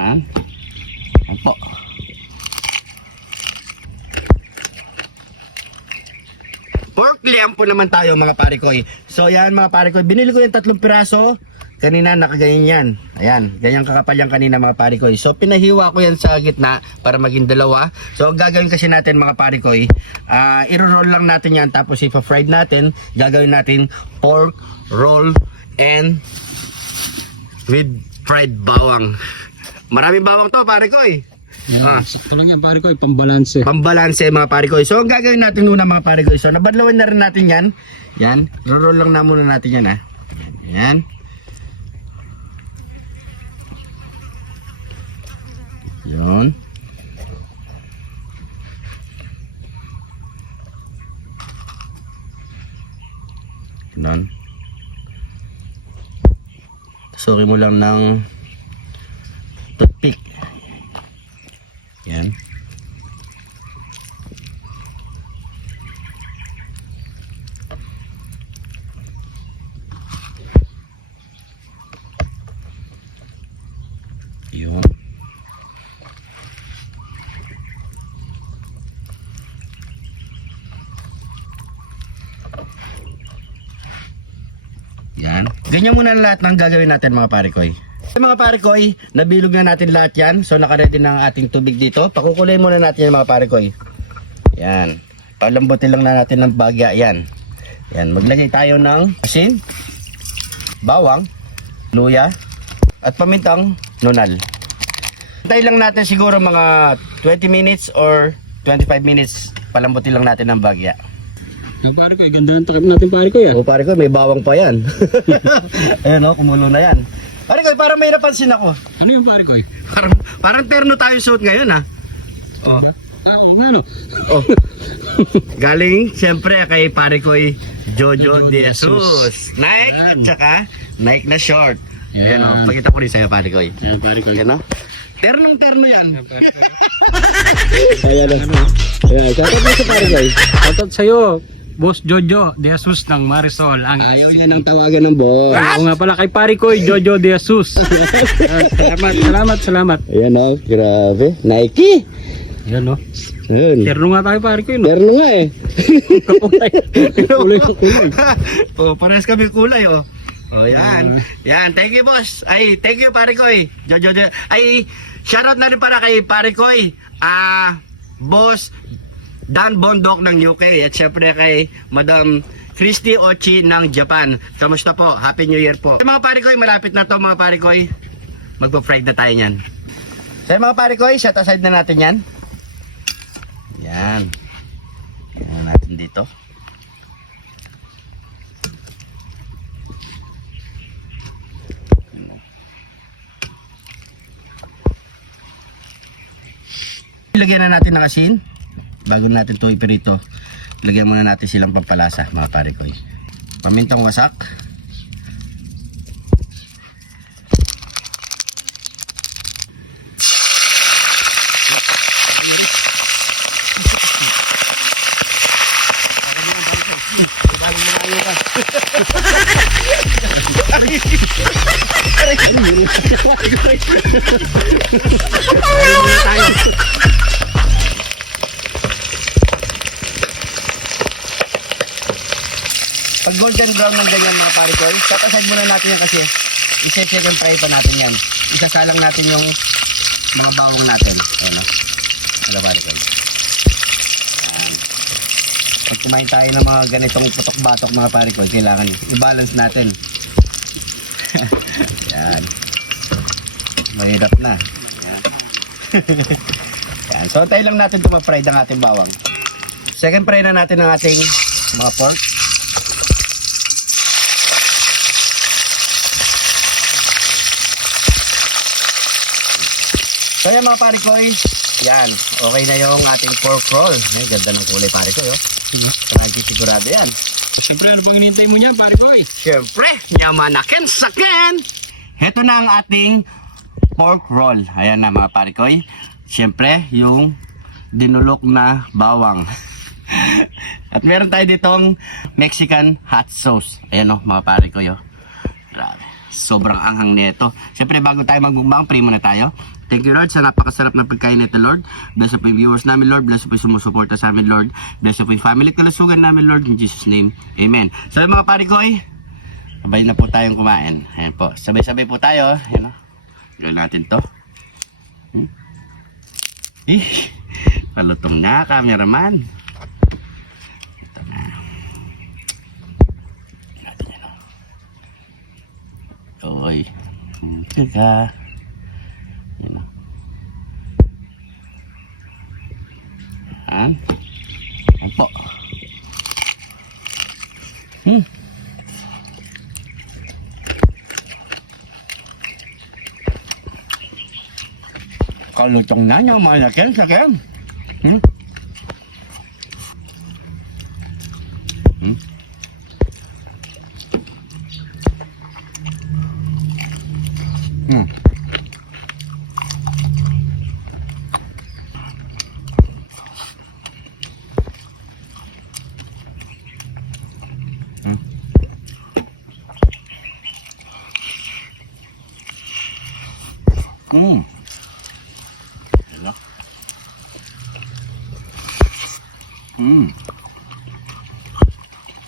Yan. Yan po. Pork liam po naman tayo mga parikoy. So yan mga parikoy, binili ko yung 3 piraso. Kanina nakaganyan yan. Ayan, ganyan kakapal yan kanina mga parikoy. So pinahiwa ko yan sa gitna para maging dalawa. So ang gagawin kasi natin mga parikoy, i-roll lang natin yan tapos ipa-fried natin. Gagawin natin pork roll and with fried bawang. Maraming bawang to parikoy. Sakto lang yan pare ko, pambalanse. Pambalanse mga parikoy. So ang gagawin natin muna mga parikoy, so nabadlawin na rin natin yan. Yan, roll lang na muna natin yan ha. Yan. Yun. Ganun. Tusukin mo lang ng toothpick. Yan. Yun. Yan. Ganyan muna lahat ng gagawin natin mga parikoy. Mga parikoy, nabilog na natin lahat yan. So naka-ready na ang ating tubig dito. Pakukulay muna natin yan mga parikoy. Yan. Palambutin lang na natin ng bagya. Yan. Yan. Maglagay tayo ng asin, bawang, luya, at pamintang nunal. Hintay lang natin siguro mga 20 minutes or 25 minutes. Palambutin lang natin ng bagya. Pare ko, ganda ng takip natin pare ko yan. O pare ko, may bawang pa yan. Ayun o, kumulo na yan. Pare ko, parang may napansin ako. Ano yung pare ko? Parang terno tayo suot ngayon ha. Oh. Oo nga no. Oh. Galing siyempre kay pare ko Jojo De Jesus. Nike at saka Nike na short. Yan o, pakita ko rin sa'yo pare ko. Yan pare ko. Yan o. Ternong terno yan. Ayan o. Ayan, shoutout mo sa pare ko. Shoutout sa'yo. Boss Jojo De Jesus ng Marisol. Ang Ayaw niya ng tawagan ng boss. Oo nga pala kay pare ko, Jojo De Jesus. Salamat. Ayan o, grabe. Nike. Ayan o. Ayun. Terno nga tayo pare ko yun. Terno nga eh. Kulay ko kulay. Oh, parehas kami kulay oh. Oh, yan. Yan, thank you boss. Ay, thank you pare ko eh. Jojo. Ay, shoutout na rin para kay pare ko eh. Boss Dan Bondok ng UK at syempre kay Madam Christy Ochi ng Japan. Kamusta po? Happy New Year po. Sa mga parikoy, malapit na to mga parikoy. Magpo-fried na tayo niyan. Sa mga parikoy, set aside na natin yan. Yan. Yan natin dito. Lagyan na natin ng asin. Bago natin ito iprito, lagyan muna natin silang pampalasa mga parikoy. Pamintang wasak. Pag golden brown ng ganyan mga parikoy, tatasad muna natin yan kasi i-second fry pa natin yan. Isasalang natin yung mga bawang natin. Ayan o. Ano parikoy. Ayan. Pag kumain tayo ng mga ganitong putok-batok mga parikoy, kailangan i-balance natin. Ayan. Mahirap na. Ayan. Ayan. So tayo lang natin ito ma-fry ng ating bawang. Second fry na natin ang ating mga pork. So yan mga parikoy, yan, okay na yung ating pork roll. Ay, ganda ng kulay parikoy, oh. Sigurado yan. Siyempre, ano bang hinintay mo niyan, pare ko? Siyempre, nyamanakin sakin! Heto na ang ating pork roll. Ayan na mga parikoy. Siyempre, yung dinulok na bawang. At meron tayo ditong Mexican hot sauce. Ayan o, mga parikoy, oh. Grabe. Sobrang anghang nito. Siyempre, bago tayo magmukbang, pray muna tayo. Thank you, Lord, sa napakasarap na pagkain nito, Lord. Bless po yung viewers namin, Lord. Bless po yung sumusuporta sa amin, Lord. Bless po yung family at kalusugan namin, Lord. In Jesus' name, Amen. So, mga parikoy, sabay na po tayong kumain. Ayan po. Sabay-sabay po tayo. Ayan o. Gawin natin to. Palutong na, cameraman. Ito na. Natin yan o. Uy. Teka. Yan o. Yan. Yan po. Kalutong na niya, malakin, sakin. Hmm? Hmm? Hmm. Hmm. Ano?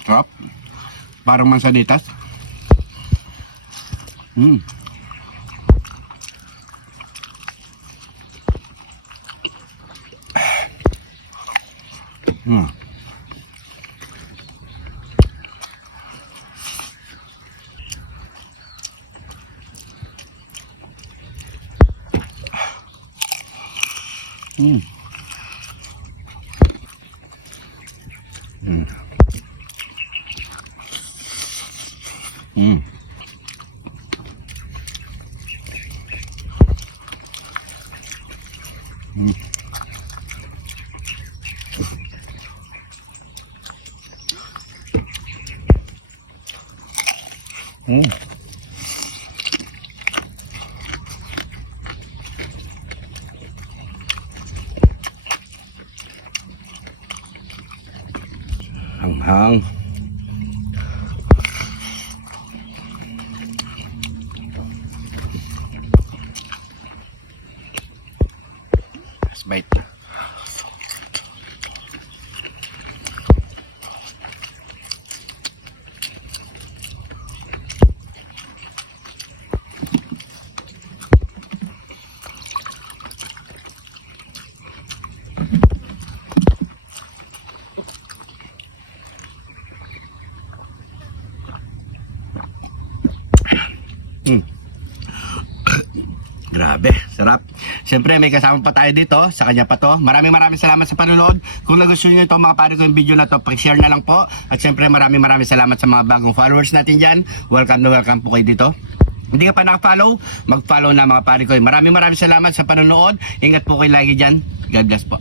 Sarap. Parang mansanitas. Hmm. Hmm. Hmm. Hmm. Hmm. Hmm. Hmm. Hanghang. Let's bite. Grabe, sarap. Siyempre may kasama pa tayo dito, sa kanya pa to. Maraming salamat sa panonood. Kung nagustuhan niyo ito mga pare ko yung video na to, pag-share na lang po. At siyempre maraming salamat sa mga bagong followers natin dyan. Welcome na welcome po kayo dito. Hindi ka pa naka-follow, mag-follow na mga pare ko. Maraming salamat sa panonood. Ingat po kayo lagi dyan. God bless po.